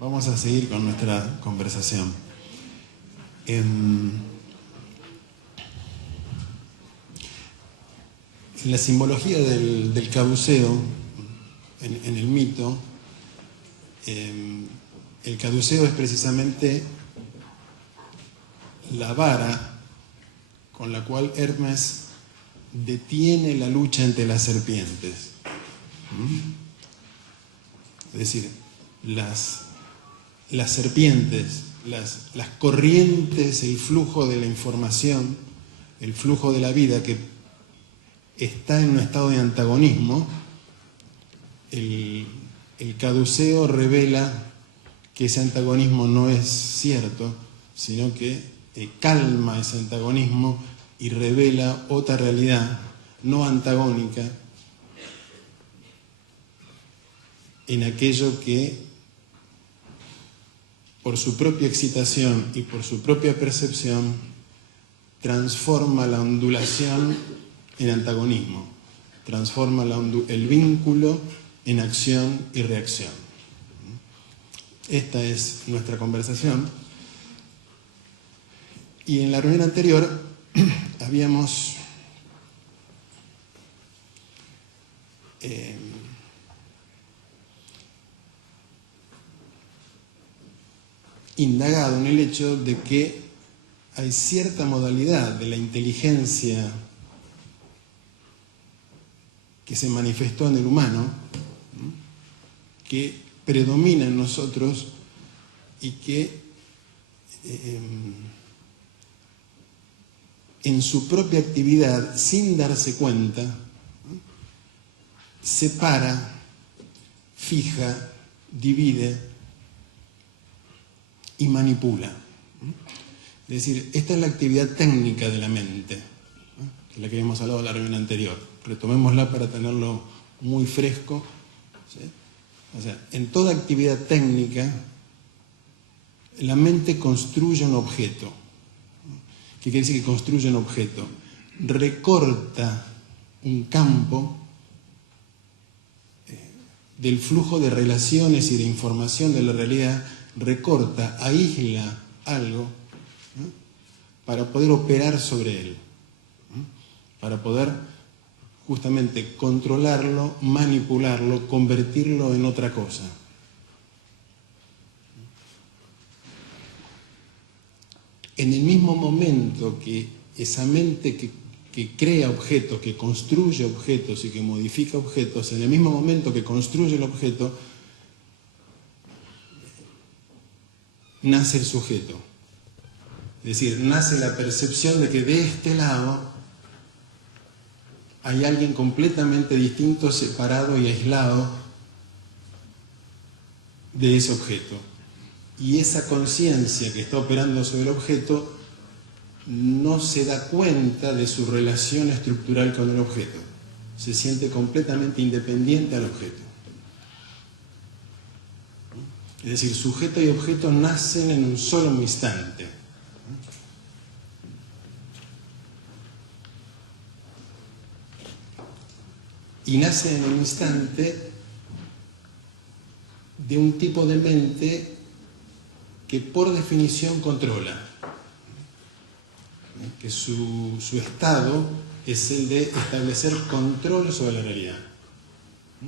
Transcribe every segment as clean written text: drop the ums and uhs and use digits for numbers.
Vamos a seguir con nuestra conversación. En la simbología del caduceo, en el mito, el caduceo es precisamente la vara con la cual Hermes detiene la lucha entre las serpientes. Es decir, las serpientes, las corrientes, el flujo de la información, el flujo de la vida que está en un estado de antagonismo, el caduceo revela que ese antagonismo no es cierto, sino que calma ese antagonismo y revela otra realidad no antagónica en aquello que por su propia excitación y por su propia percepción transforma la ondulación en antagonismo, transforma el vínculo en acción y reacción. Esta es nuestra conversación. Y en la reunión anterior habíamos indagado en el hecho de que hay cierta modalidad de la inteligencia que se manifestó en el humano, que predomina en nosotros y que en su propia actividad, sin darse cuenta, separa, fija, divide y manipula. Es decir, esta es la actividad técnica de la mente, de la que habíamos hablado en la reunión anterior. Retomémosla para tenerlo muy fresco. ¿Sí? O sea, en toda actividad técnica, la mente construye un objeto. ¿Qué quiere decir que construye un objeto? Recorta un campo del flujo de relaciones y de información de la realidad, recorta, aísla algo, ¿no?, para poder operar sobre él, ¿no?, para poder justamente controlarlo, manipularlo, convertirlo en otra cosa. En el mismo momento que esa mente que crea objetos, que construye objetos y que modifica objetos, en el mismo momento que construye el objeto, nace el sujeto. Es decir, nace la percepción de que de este lado hay alguien completamente distinto, separado y aislado de ese objeto. Y esa conciencia que está operando sobre el objeto no se da cuenta de su relación estructural con el objeto. Se siente completamente independiente al objeto. Es decir, sujeto y objeto nacen en un solo instante. Y nace en el instante de un tipo de mente que por definición controla, que su estado es el de establecer control sobre la realidad,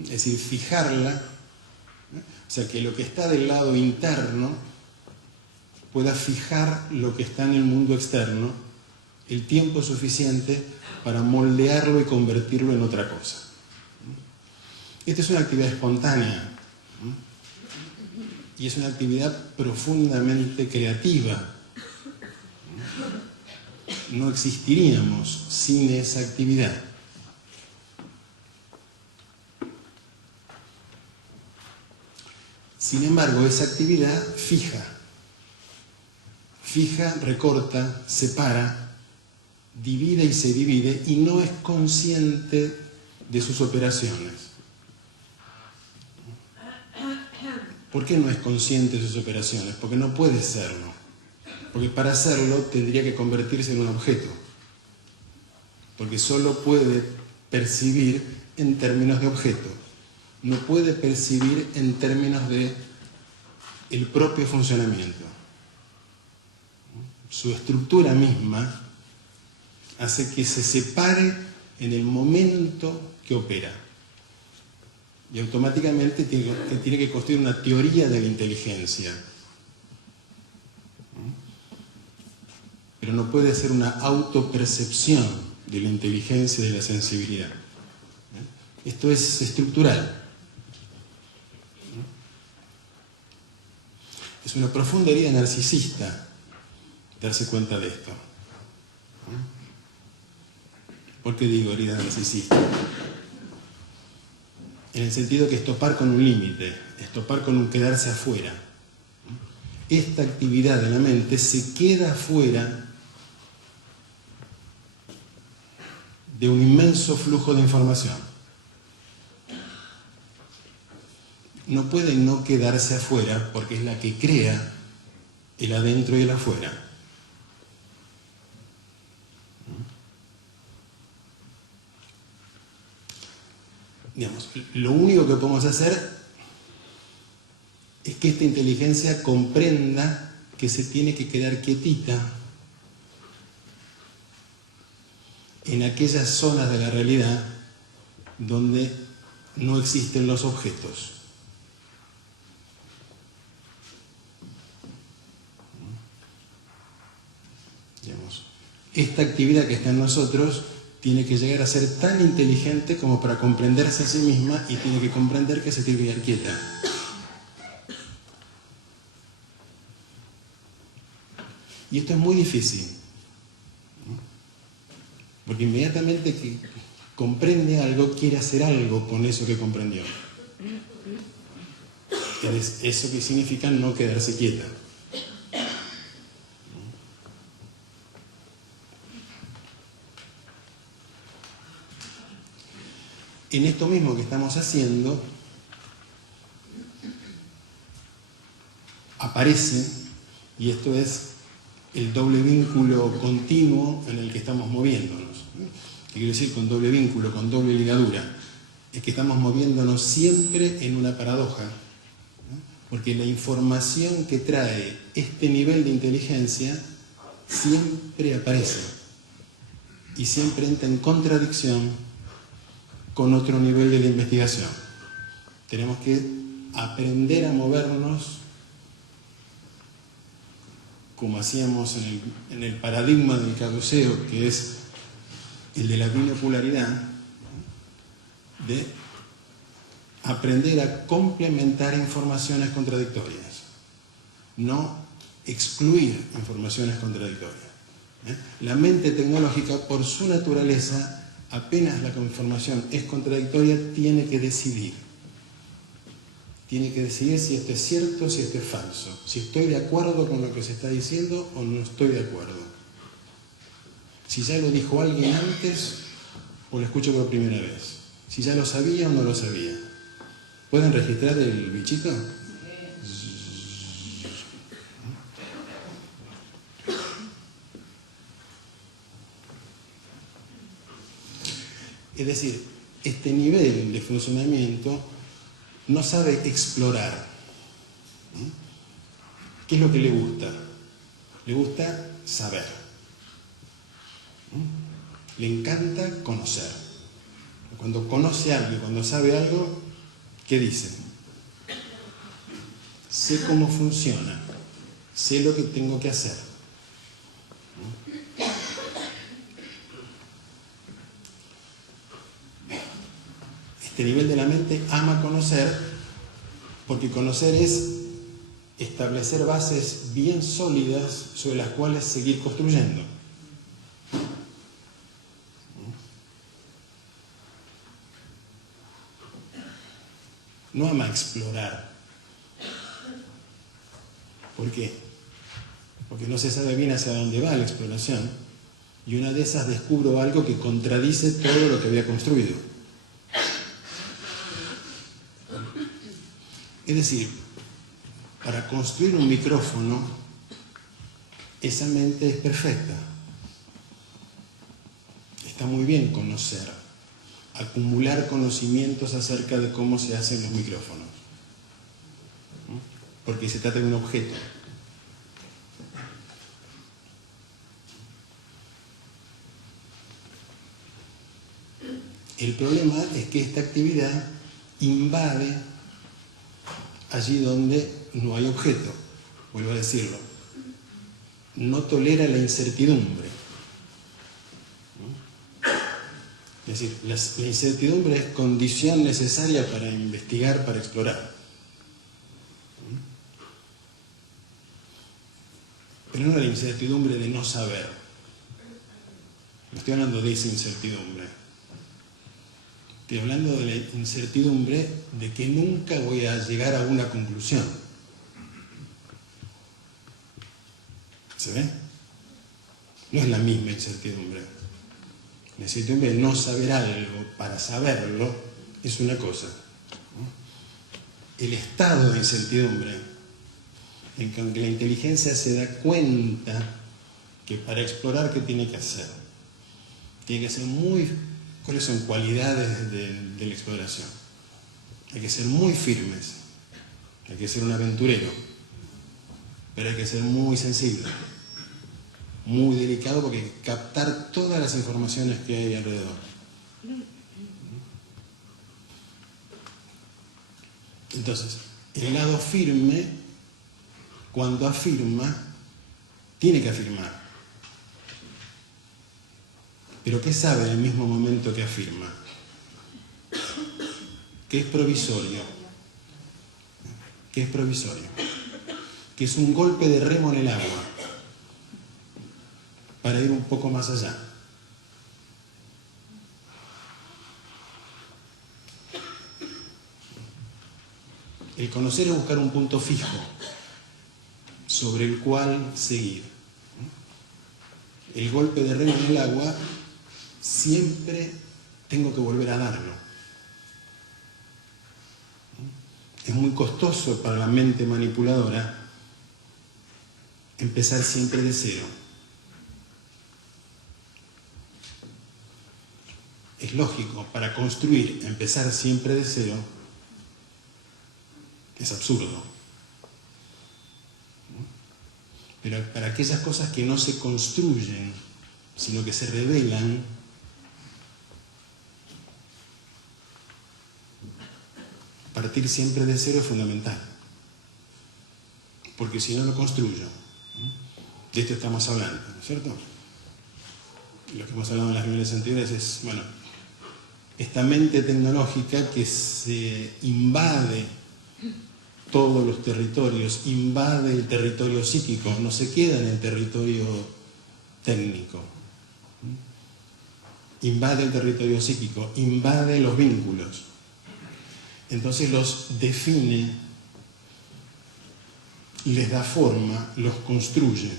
es decir, fijarla. O sea, que lo que está del lado interno pueda fijar lo que está en el mundo externo el tiempo suficiente para moldearlo y convertirlo en otra cosa. Esta es una actividad espontánea y es una actividad profundamente creativa. No existiríamos sin esa actividad. Sin embargo, esa actividad fija, recorta, separa, divide y se divide y no es consciente de sus operaciones. ¿Por qué no es consciente de sus operaciones? Porque no puede serlo. Porque para hacerlo tendría que convertirse en un objeto. Porque solo puede percibir en términos de objeto. No puede percibir en términos de el propio funcionamiento. Su estructura misma hace que se separe en el momento que opera. Y automáticamente tiene que construir una teoría de la inteligencia. Pero no puede ser una autopercepción de la inteligencia y de la sensibilidad. Esto es estructural. Es una profunda herida narcisista darse cuenta de esto. ¿Por qué digo herida narcisista? En el sentido que es topar con un límite, es topar con un quedarse afuera. Esta actividad de la mente se queda afuera de un inmenso flujo de información. No puede no quedarse afuera porque es la que crea el adentro y el afuera. Digamos, lo único que podemos hacer es que esta inteligencia comprenda que se tiene que quedar quietita en aquellas zonas de la realidad donde no existen los objetos. Digamos, esta actividad que está en nosotros tiene que llegar a ser tan inteligente como para comprenderse a sí misma y tiene que comprender que se tiene que quedar quieta. Y esto es muy difícil, porque inmediatamente que comprende algo, quiere hacer algo con eso que comprendió. Es eso que significa no quedarse quieta. En esto mismo que estamos haciendo, aparece, y esto es el doble vínculo continuo en el que estamos moviéndonos. ¿Qué quiero decir con doble vínculo, con doble ligadura? Es que estamos moviéndonos siempre en una paradoja, porque la información que trae este nivel de inteligencia siempre aparece y siempre entra en contradicción con otro nivel de la investigación. Tenemos que aprender a movernos como hacíamos en el paradigma del caduceo, que es el de la binocularidad, de aprender a complementar informaciones contradictorias, no excluir informaciones contradictorias. La mente tecnológica, por su naturaleza, apenas la información es contradictoria, tiene que decidir. Tiene que decidir si esto es cierto, si esto es falso, si estoy de acuerdo con lo que se está diciendo o no estoy de acuerdo. Si ya lo dijo alguien antes o lo escucho por primera vez. Si ya lo sabía o no lo sabía. ¿Pueden registrar el bichito? Es decir, este nivel de funcionamiento no sabe explorar. ¿Qué es lo que le gusta? Le gusta saber. Le encanta conocer. Cuando conoce algo, cuando sabe algo, ¿qué dice? Sé cómo funciona, sé lo que tengo que hacer. Este nivel de la mente ama conocer, porque conocer es establecer bases bien sólidas sobre las cuales seguir construyendo. No ama explorar. ¿Por qué? Porque no se sabe bien hacia dónde va la exploración, y una de esas descubro algo que contradice todo lo que había construido. Es decir, para construir un micrófono, esa mente es perfecta. Está muy bien conocer, acumular conocimientos acerca de cómo se hacen los micrófonos. porque se trata de un objeto. El problema es que esta actividad invade allí donde no hay objeto. Vuelvo a decirlo. No tolera la incertidumbre. Es decir, la incertidumbre es condición necesaria para investigar, para explorar. Pero no la incertidumbre de no saber. No estoy hablando de esa incertidumbre. Estoy hablando de la incertidumbre de que nunca voy a llegar a una conclusión. ¿Se ve? No es la misma incertidumbre. La incertidumbre de no saber algo para saberlo es una cosa. El estado de incertidumbre en que la inteligencia se da cuenta que para explorar, ¿qué tiene que hacer? Tiene que ser muy... ¿Cuáles son cualidades de la exploración? Hay que ser muy firmes, hay que ser un aventurero, pero hay que ser muy sensible, muy delicado, porque hay que captar todas las informaciones que hay alrededor. Entonces, el lado firme, cuando afirma, tiene que afirmar. Pero ¿qué sabe en el mismo momento que afirma? Que es provisorio. Que es provisorio. Que es un golpe de remo en el agua para ir un poco más allá. El conocer es buscar un punto fijo sobre el cual seguir. El golpe de remo en el agua siempre tengo que volver a darlo. Es muy costoso para la mente manipuladora empezar siempre de cero. Es lógico, para construir, empezar siempre de cero, es absurdo. Pero para aquellas cosas que no se construyen, sino que se revelan, partir siempre de cero es fundamental. Porque si no lo construyo, de esto estamos hablando, ¿no es cierto? Lo que hemos hablado en las reuniones anteriores es, bueno, esta mente tecnológica que se invade todos los territorios, invade el territorio psíquico, no se queda en el territorio técnico. Invade el territorio psíquico, invade los vínculos. Entonces los define, les da forma, los construye.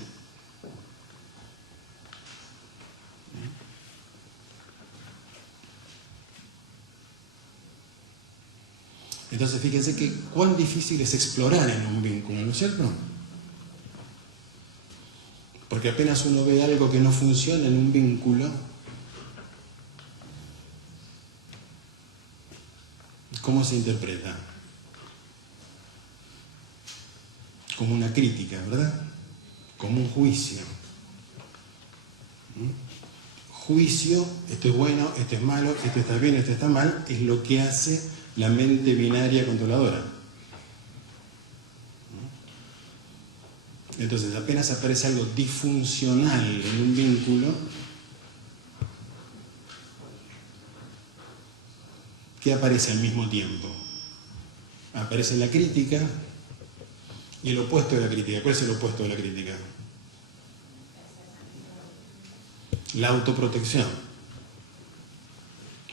Entonces fíjense que cuán difícil es explorar en un vínculo, ¿no es cierto? Porque apenas uno ve algo que no funciona en un vínculo, ¿cómo se interpreta? Como una crítica, ¿verdad? Como un juicio. Juicio, esto es bueno, esto es malo, esto está bien, esto está mal, es lo que hace la mente binaria controladora. Entonces, apenas aparece algo disfuncional en un vínculo, ¿qué aparece al mismo tiempo? Aparece la crítica y el opuesto de la crítica. ¿Cuál es el opuesto de la crítica? La autoprotección.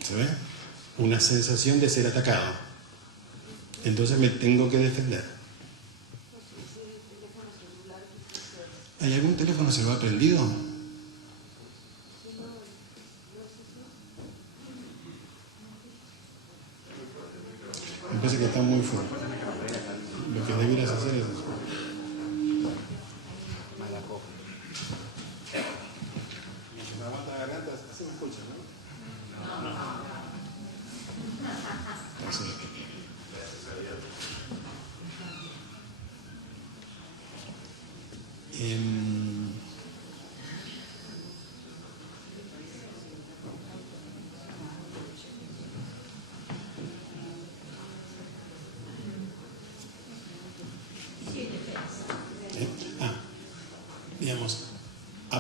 ¿Se ve? Una sensación de ser atacado. Entonces me tengo que defender. ¿Hay algún teléfono celular prendido? Me parece que está muy fuerte. Lo que debieras hacer es eso. Me aguanta la garganta, así me escucha, ¿no? No. Entonces,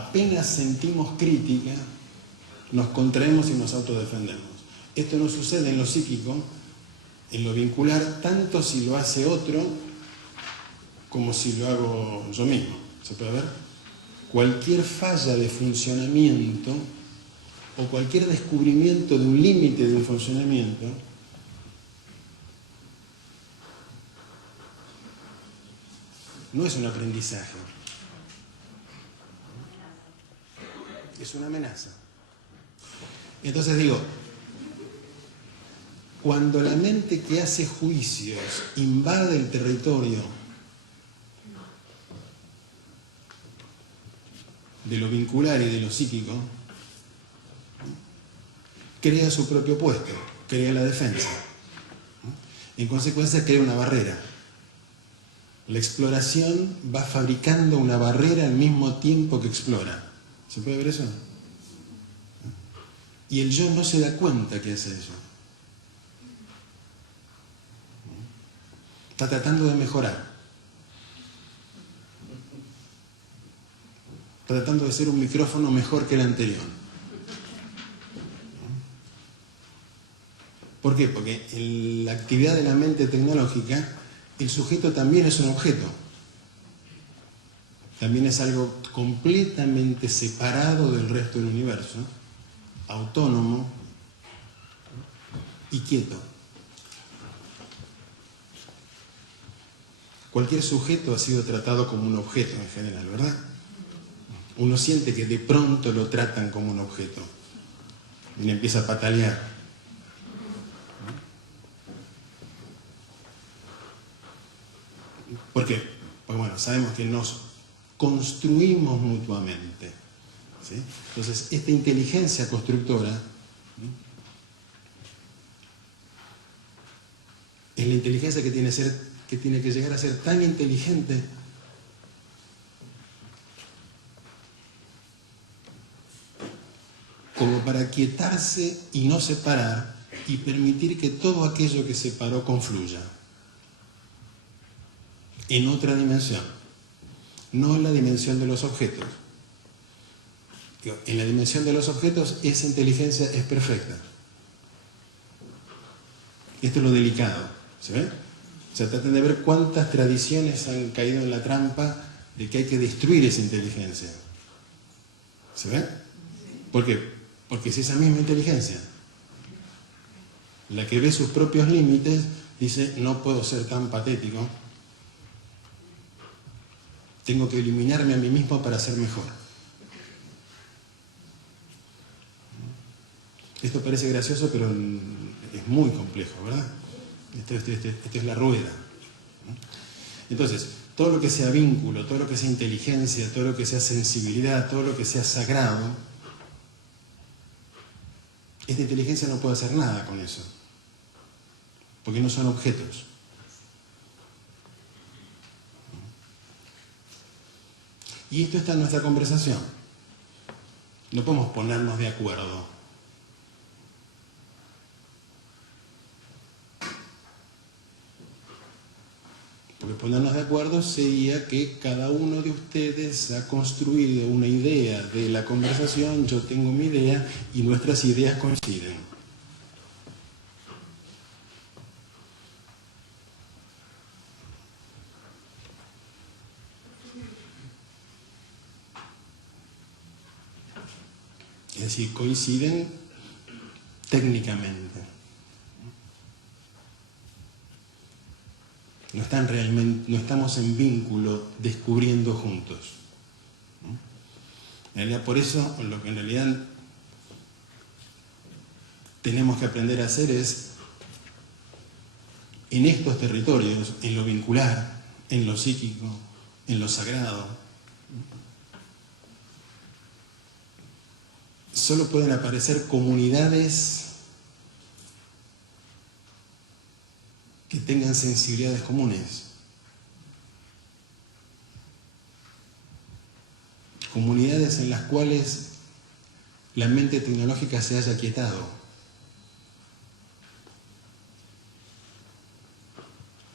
apenas sentimos crítica, nos contraemos y nos autodefendemos. Esto no sucede en lo psíquico, en lo vincular, tanto si lo hace otro como si lo hago yo mismo. ¿Se puede ver? Cualquier falla de funcionamiento o cualquier descubrimiento de un límite de un funcionamiento no es un aprendizaje, es una amenaza. Entonces digo, cuando la mente que hace juicios invade el territorio de lo vincular y de lo psíquico, crea su propio puesto, crea la defensa. En consecuencia, crea una barrera. La exploración va fabricando una barrera al mismo tiempo que explora. ¿Se puede ver eso? Y el yo no se da cuenta que hace eso. Está tratando de mejorar. Está tratando de ser un micrófono mejor que el anterior. ¿Por qué? Porque en la actividad de la mente tecnológica, el sujeto también es un objeto. También es algo completamente separado del resto del universo, autónomo y quieto. Cualquier sujeto ha sido tratado como un objeto en general, ¿verdad? Uno siente que de pronto lo tratan como un objeto y le empieza a patalear. ¿Por qué? Pues bueno, sabemos que nos construimos mutuamente, ¿sí? Entonces, esta inteligencia constructora, ¿sí?, es la inteligencia que tiene que llegar a ser tan inteligente como para quietarse y no separar y permitir que todo aquello que separó confluya en otra dimensión, no en la dimensión de los objetos. En la dimensión de los objetos esa inteligencia es perfecta. Esto es lo delicado, ¿se ve? O sea, traten de ver cuántas tradiciones han caído en la trampa de que hay que destruir esa inteligencia. ¿Se ve? ¿Por qué? Porque es esa misma inteligencia la que ve sus propios límites, dice, no puedo ser tan patético, tengo que eliminarme a mí mismo para ser mejor. Esto parece gracioso, pero es muy complejo, ¿verdad? Esto es la rueda. Entonces, todo lo que sea vínculo, todo lo que sea inteligencia, todo lo que sea sensibilidad, todo lo que sea sagrado, esta inteligencia no puede hacer nada con eso, porque no son objetos. Y esto está en nuestra conversación. No podemos ponernos de acuerdo. Porque ponernos de acuerdo sería que cada uno de ustedes ha construido una idea de la conversación, yo tengo mi idea y nuestras ideas coinciden. Es decir, coinciden técnicamente. No estamos en vínculo descubriendo juntos. En realidad, por eso, lo que en realidad tenemos que aprender a hacer es, en estos territorios, en lo vincular, en lo psíquico, en lo sagrado, solo pueden aparecer comunidades que tengan sensibilidades comunes. Comunidades en las cuales la mente tecnológica se haya quietado.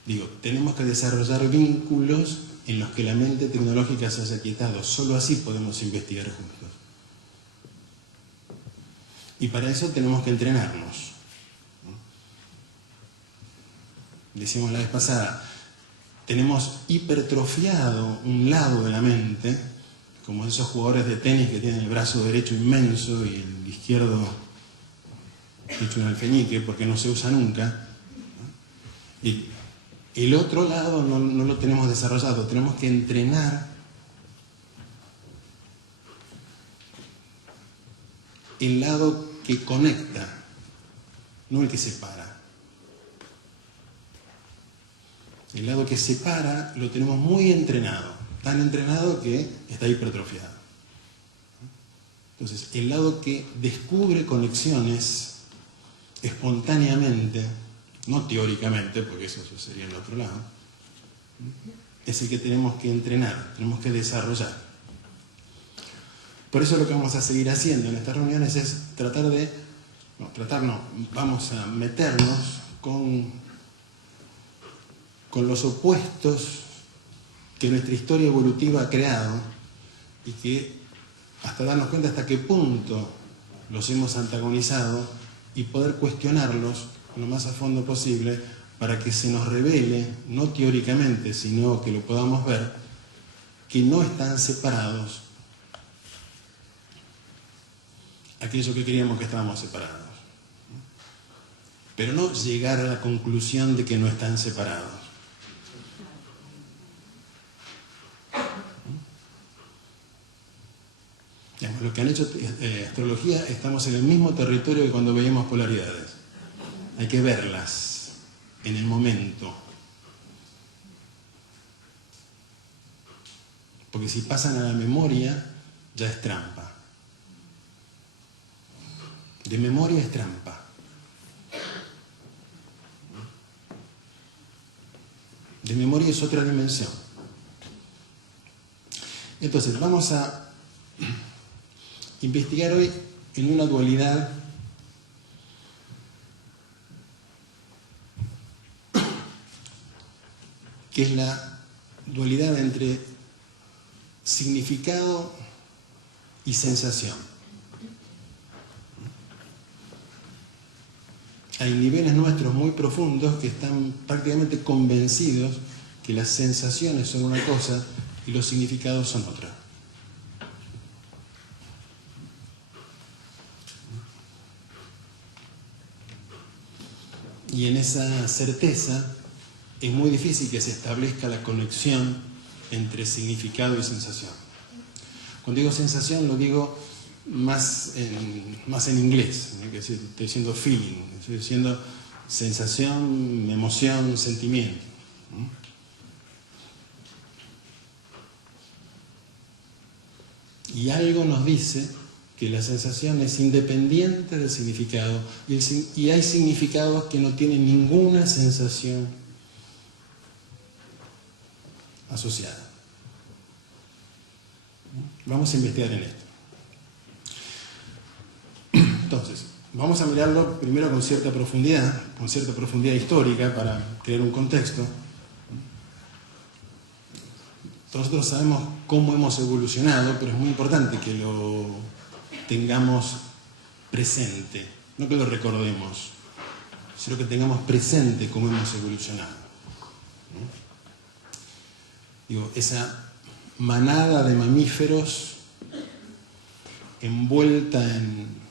Digo, tenemos que desarrollar vínculos en los que la mente tecnológica se haya quietado. Solo así podemos investigar juntos. Y para eso tenemos que entrenarnos. Decimos la vez pasada, tenemos hipertrofiado un lado de la mente, como esos jugadores de tenis que tienen el brazo derecho inmenso y el izquierdo hecho un alfeñique porque no se usa nunca. Y el otro lado no lo tenemos desarrollado, tenemos que entrenar el lado que conecta, no el que separa. El lado que separa lo tenemos muy entrenado, tan entrenado que está hipertrofiado. Entonces, el lado que descubre conexiones espontáneamente, no teóricamente, porque eso sería el otro lado, es el que tenemos que entrenar, tenemos que desarrollar. Por eso lo que vamos a seguir haciendo en estas reuniones es vamos a meternos con los opuestos que nuestra historia evolutiva ha creado y que hasta darnos cuenta hasta qué punto los hemos antagonizado y poder cuestionarlos lo más a fondo posible para que se nos revele, no teóricamente, sino que lo podamos ver, que no están separados aquello que creíamos que estábamos separados. Pero no llegar a la conclusión de que no están separados. Los que han hecho astrología estamos en el mismo territorio que cuando veíamos polaridades. Hay que verlas en el momento. Porque si pasan a la memoria, ya es trampa. De memoria es trampa. De memoria es otra dimensión. Entonces, vamos a investigar hoy en una dualidad que es la dualidad entre significado y sensación. Hay niveles nuestros muy profundos que están prácticamente convencidos que las sensaciones son una cosa y los significados son otra. Y en esa certeza es muy difícil que se establezca la conexión entre significado y sensación. Cuando digo sensación lo digo más en inglés, ¿no? Estoy diciendo feeling, estoy diciendo sensación, emoción, sentimiento. Y algo nos dice que la sensación es independiente del significado y hay significados que no tienen ninguna sensación asociada. Vamos a investigar en esto. Entonces, vamos a mirarlo primero con cierta profundidad histórica para crear un contexto. Nosotros sabemos cómo hemos evolucionado, pero es muy importante que lo tengamos presente, no que lo recordemos, sino que tengamos presente cómo hemos evolucionado. Digo, esa manada de mamíferos envuelta en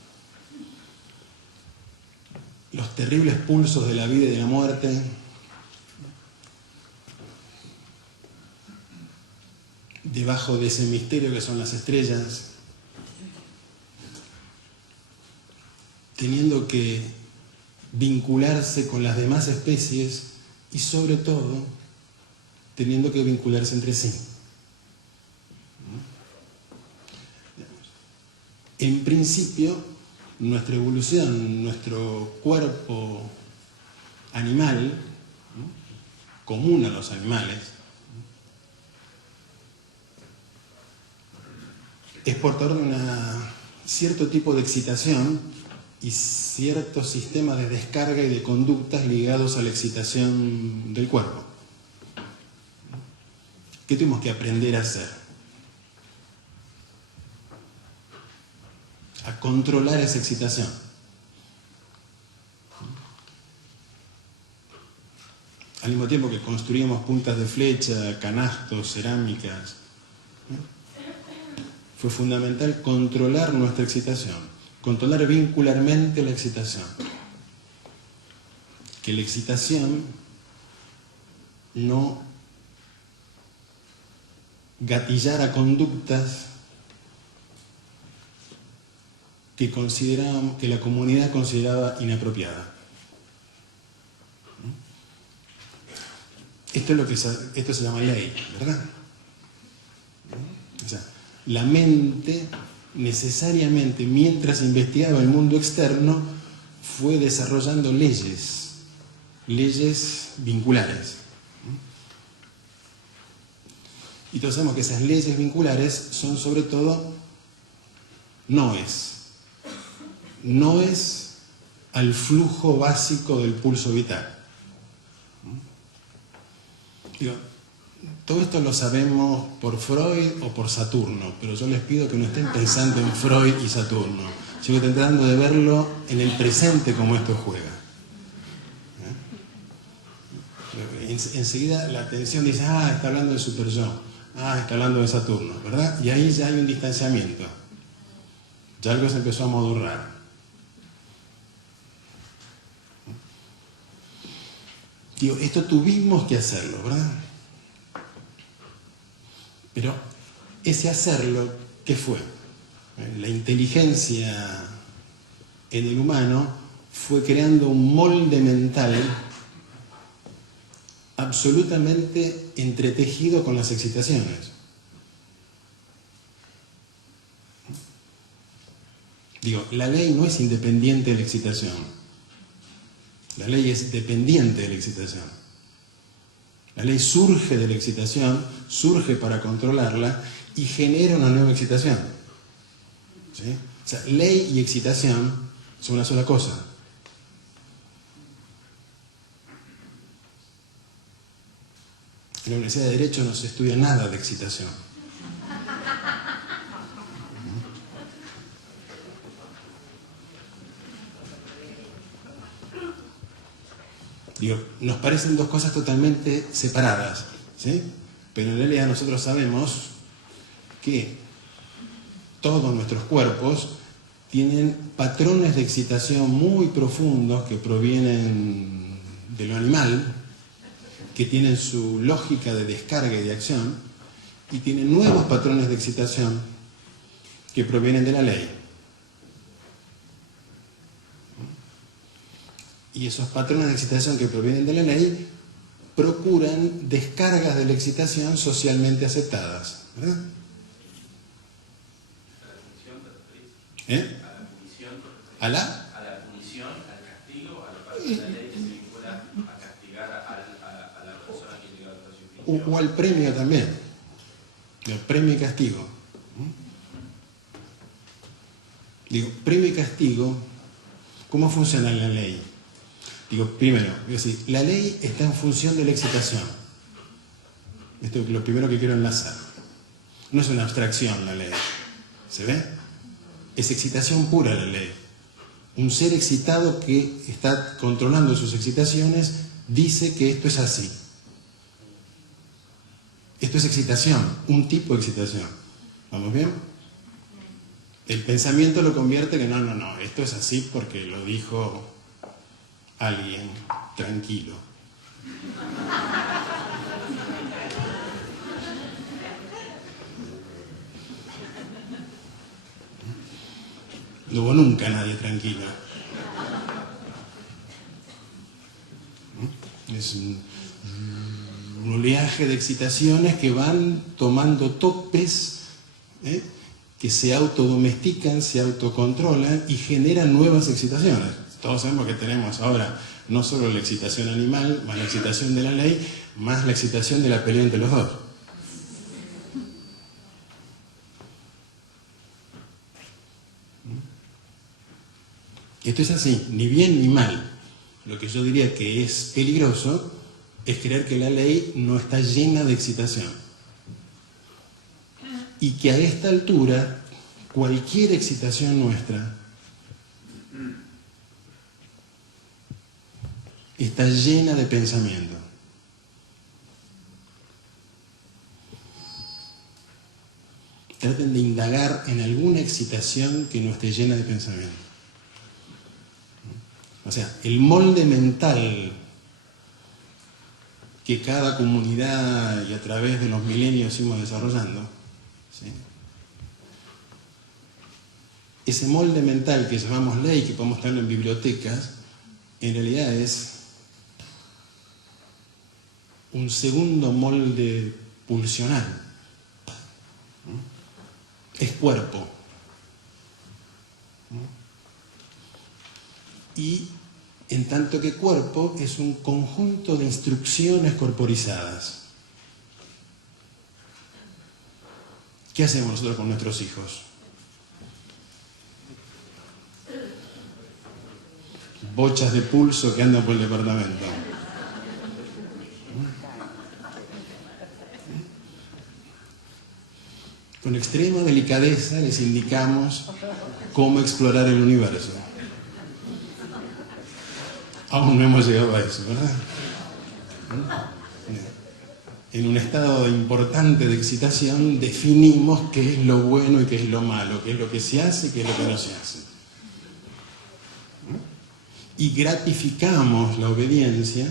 los terribles pulsos de la vida y de la muerte, debajo de ese misterio que son las estrellas, teniendo que vincularse con las demás especies y sobre todo teniendo que vincularse entre sí. En principio, nuestra evolución, nuestro cuerpo animal, común a los animales, es portador de cierto tipo de excitación y ciertos sistemas de descarga y de conductas ligados a la excitación del cuerpo. ¿Qué tuvimos que aprender a hacer? A controlar esa excitación. Al mismo tiempo que construíamos puntas de flecha, canastos, cerámicas, fue fundamental controlar nuestra excitación, controlar vincularmente la excitación. Que la excitación no gatillara conductas que la comunidad consideraba inapropiadas. Esto se llama ley, ¿verdad? O sea, la mente necesariamente, mientras investigaba el mundo externo, fue desarrollando leyes vinculares. Y todos sabemos que esas leyes vinculares son sobre todo noes al flujo básico del pulso vital. Digo, todo esto lo sabemos por Freud o por Saturno, pero yo les pido que no estén pensando en Freud y Saturno, sino que estén tratando de verlo en el presente como esto juega. Enseguida la atención dice, está hablando de super yo, está hablando de Saturno, ¿verdad? Y ahí ya hay un distanciamiento. Ya algo se empezó a modular. Digo, esto tuvimos que hacerlo, ¿verdad? Pero ese hacerlo, ¿qué fue? La inteligencia en el humano fue creando un molde mental absolutamente entretejido con las excitaciones. Digo, la ley no es independiente de la excitación. La ley es dependiente de la excitación. La ley surge de la excitación, surge para controlarla y genera una nueva excitación. ¿Sí? O sea, ley y excitación son una sola cosa. En la Universidad de Derecho no se estudia nada de excitación. Digo, nos parecen dos cosas totalmente separadas, ¿sí? Pero en realidad nosotros sabemos que todos nuestros cuerpos tienen patrones de excitación muy profundos que provienen de lo animal, que tienen su lógica de descarga y de acción, y tienen nuevos patrones de excitación que provienen de la ley. Y esos patrones de excitación que provienen de la ley procuran descargas de la excitación socialmente aceptadas, ¿verdad? ¿A la punición? ¿A la punición, al castigo, a la parte de la ley que se vincula a castigar a la persona que llega a la situación? O al premio también. El premio y castigo. Digo, premio y castigo, ¿cómo funciona en la ley? Digo, primero, la ley está en función de la excitación. Esto es lo primero que quiero enlazar. No es una abstracción la ley. ¿Se ve? Es excitación pura la ley. Un ser excitado que está controlando sus excitaciones dice que esto es así. Esto es excitación, un tipo de excitación. ¿Vamos bien? El pensamiento lo convierte que no, esto es así porque lo dijo alguien tranquilo. No hubo nunca nadie tranquilo. Es un oleaje de excitaciones que van tomando topes, que se autodomestican, se autocontrolan y generan nuevas excitaciones. Todos sabemos que tenemos ahora no solo la excitación animal, más la excitación de la ley, más la excitación de la pelea entre los dos. Esto es así, ni bien ni mal. Lo que yo diría que es peligroso es creer que la ley no está llena de excitación. y que a esta altura cualquier excitación nuestra está llena de pensamiento. Traten de indagar en alguna excitación que no esté llena de pensamiento. O sea, el molde mental que cada comunidad y a través de los milenios fuimos desarrollando, ¿sí? Ese molde mental que llamamos ley, que podemos tenerlo en bibliotecas, en realidad es un segundo molde pulsional. Es cuerpo. Y en tanto que cuerpo es un conjunto de instrucciones corporizadas. ¿Qué hacemos nosotros con nuestros hijos? Bochas de pulso que andan por el departamento. Con extrema delicadeza les indicamos cómo explorar el universo. Aún no hemos llegado a eso, ¿verdad? En un estado importante de excitación definimos qué es lo bueno y qué es lo malo, qué es lo que se hace y qué es lo que no se hace. Y gratificamos la obediencia,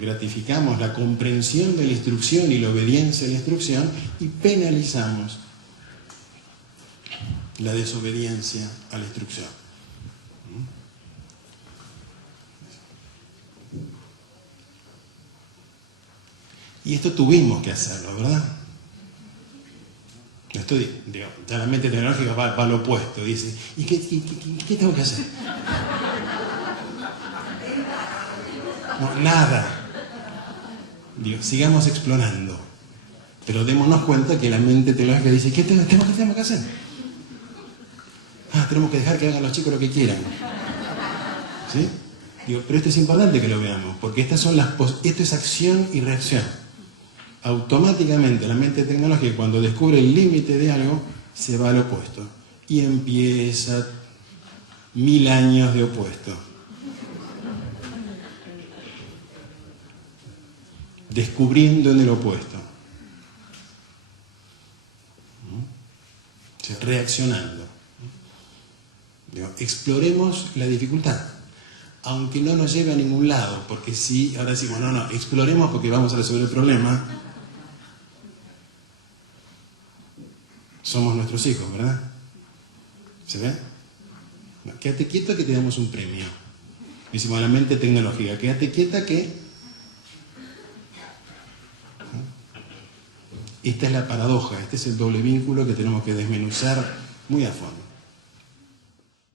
gratificamos la comprensión de la instrucción y la obediencia a la instrucción y penalizamos la desobediencia a la instrucción. Y esto tuvimos que hacerlo, ¿verdad? Esto, digo, ya la mente tecnológica va al opuesto, dice, ¿y qué tengo que hacer? No, nada. Digo, sigamos explorando. Pero démonos cuenta que la mente tecnológica dice, ¿qué tenemos que hacer? Tenemos que dejar que hagan los chicos lo que quieran. ¿Sí? Digo, pero esto es importante que lo veamos, porque esto es acción y reacción. Automáticamente la mente tecnológica, cuando descubre el límite de algo, se va al opuesto. Y empieza 1000 años de opuesto. Descubriendo en el opuesto. O sea, reaccionando. Digo, exploremos la dificultad, aunque no nos lleve a ningún lado, porque sí, ahora decimos, no, exploremos porque vamos a resolver el problema. Somos nuestros hijos, ¿verdad? ¿Se ve? No, quédate quieto que te damos un premio. Decimos a la mente tecnológica, quédate quieta que... Esta es la paradoja, este es el doble vínculo que tenemos que desmenuzar muy a fondo.